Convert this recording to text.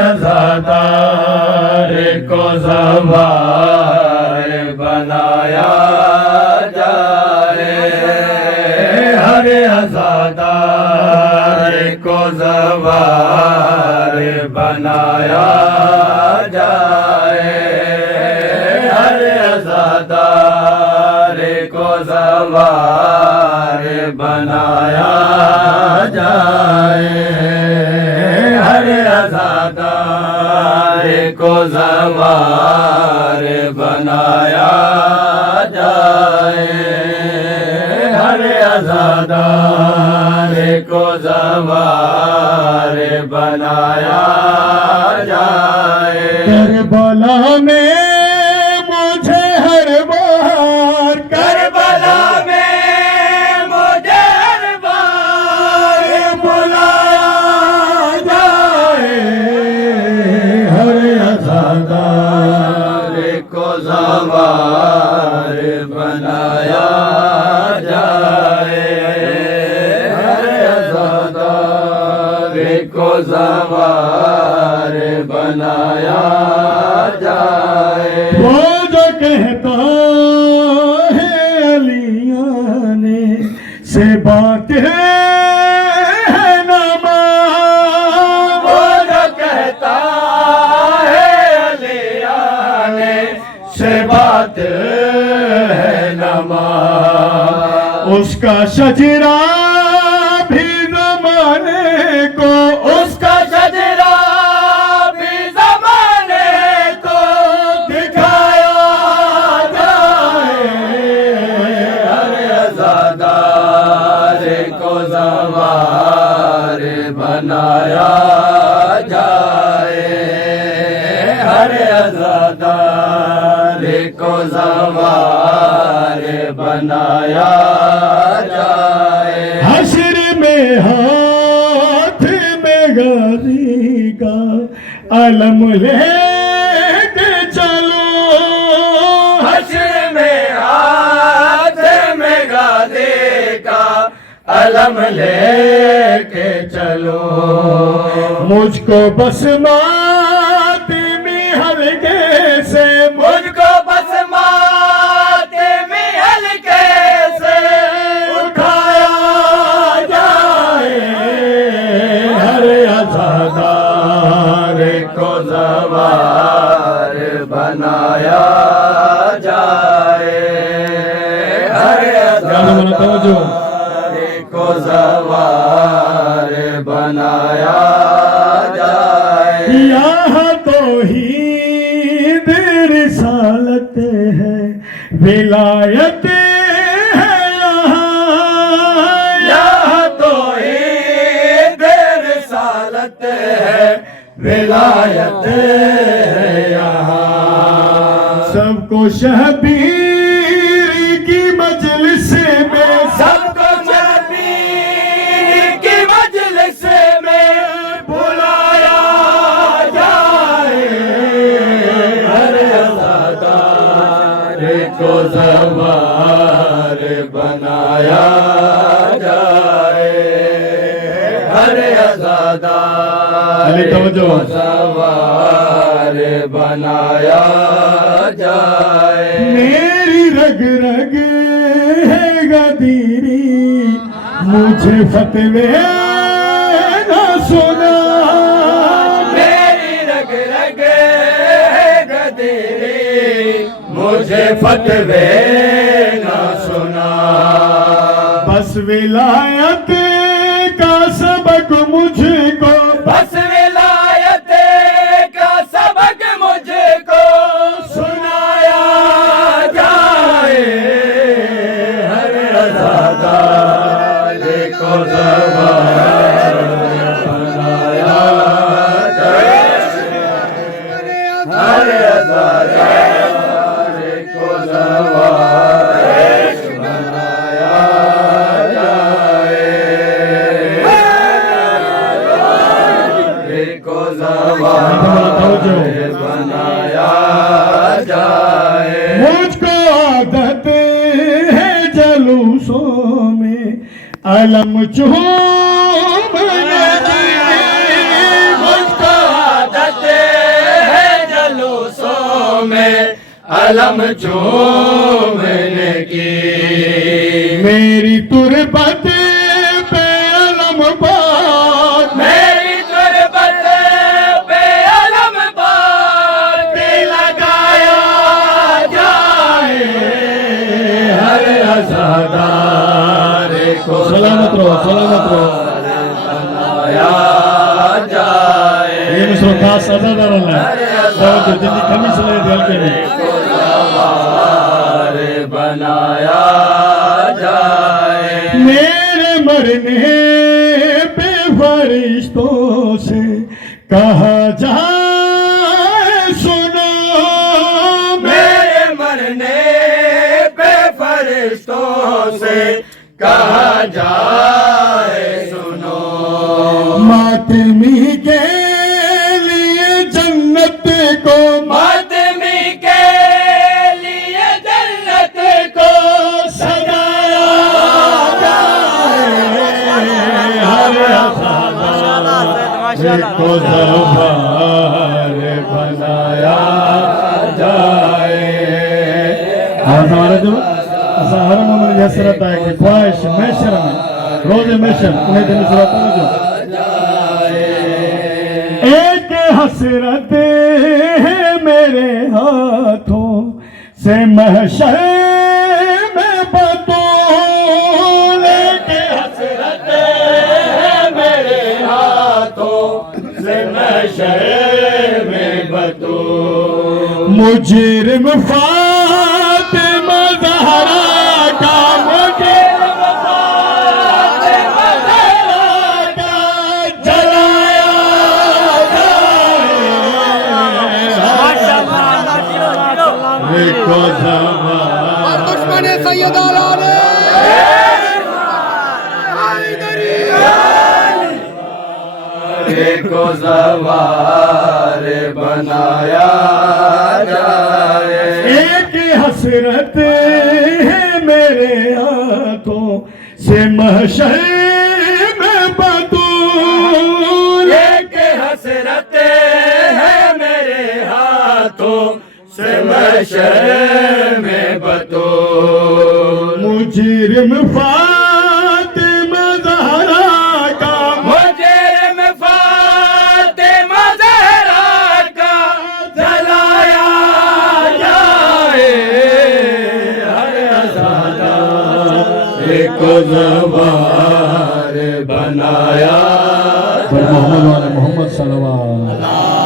अज़ादार को ज़वार बनाया जाए, हर अज़ादार को ज़वार बनाया जाए, हर अज़ादार को ज़वार बनाया जाए, हर अज़ादार को ज़वार बनाया जाए, हर अज़ादार को ज़वार बनाया जाए। करबला में मुझे हर बार, करबला में मुझे हर बार बुलाया जाए, हर अज़ादार को ज़वार बनाया जाए, हर अज़ादार को ज़वार बनाया जाए। वो जो कहता है अलिया ने से बात है नमाज़, वो जो कहता है अलियाने से बात है नमाज़, उसका शजरा भी ज़माने को, उसका शजरा भी ज़माने को दिखाया जाए, हर अज़ादार को ज़वार बनाया जाए, हर अज़ादार को ज़वार बनाया जाए। हश्र में हाथ में गाजी का अलम लेके चलो, हश्र में हाथ में गाज़ी का अलम लेके चलो, मुझको बस मातमी हल्के से, मुझको बस मातमी हल्के से उठाया जाए, हर अज़ादार को ज़वार बनाया जाए, हर अज़ादार को ज़वार बनाया जाए। यहाँ तो ही रिसालत है, विलायत है यहाँ तो ईद रिसालत है, विलायत है यहाँ, सबको शहबीर की मजलिस में, सबको शबीर की मजलिस में बुलाया जाए, हर अज़ादार को ज़वार बनाया जाए, हर अज़ादार को ज़वार बनाया जाए। मेरी रग रग है गदीरी, मुझे फतवे ना सुना, मेरी रग रग है गदीरी, मुझे फतवे ना सुना, बस विलायत का सबक मुझको, बस विलायत का सबक मुझको सुनाया जाए, हर अज़ादार को ज़वार बनाया जाए, हर अज़ादार को ज़वार बनाया जाए, को ज़वार बनाया जाए। मुझको आदत है जलूसों में अलम चूमने की, मुझको अलम चूमने की। मेरी तुरबत पे अलम बात, मेरी तुरबत पे अलम बात लगाया जाए, हर अज़ादार को सलामत रहो, सलामत रहो। बनाया जाए। ये मिसरो खास अज़ादारांना तवज्जो जिंदी खमीस ले दिल के में सवार बनाया जाए। मेरे मरने पे फरिश्तों से कहा जाए सुनो, मेरे मरने पे फरिश्तों से कहा जाए सुनो, मातमी के लिए जन्नत को, मातमी के लिए जन्नत को सजाया जाए, हर को ज़फ़र बनाया जाए। और हमारा जो हर मोमिन जैसे रहता है कि ख्वाहिश मैशर में रोज़े मैशर उन्हें दिन सुराता है जो एक हसरत है मेरे हाथों से महशर में बतूल, एक हसरत है मेरे हाथों से महशर में बतूल, मुजरिम फातिमा ज़हरा का, मुजरिम फातिमा ज़हरा का जलाया और दुश्मन सैयद आलाने को सवार बनाया जाए। एक हसरत है मेरे हाथों से महशर में बतूल, एक हसरत है मेरे हाथों से महशर में बतूल, मुजरिम फातिमा ज़हरा का, मुजरिम फातिमा ज़हरा का जलाया जाए, हर अज़ादार को ज़फ़र बनाया मोहम्मद वाले मोहम्मद सल्लल्लाहु अलैहि वसल्लम।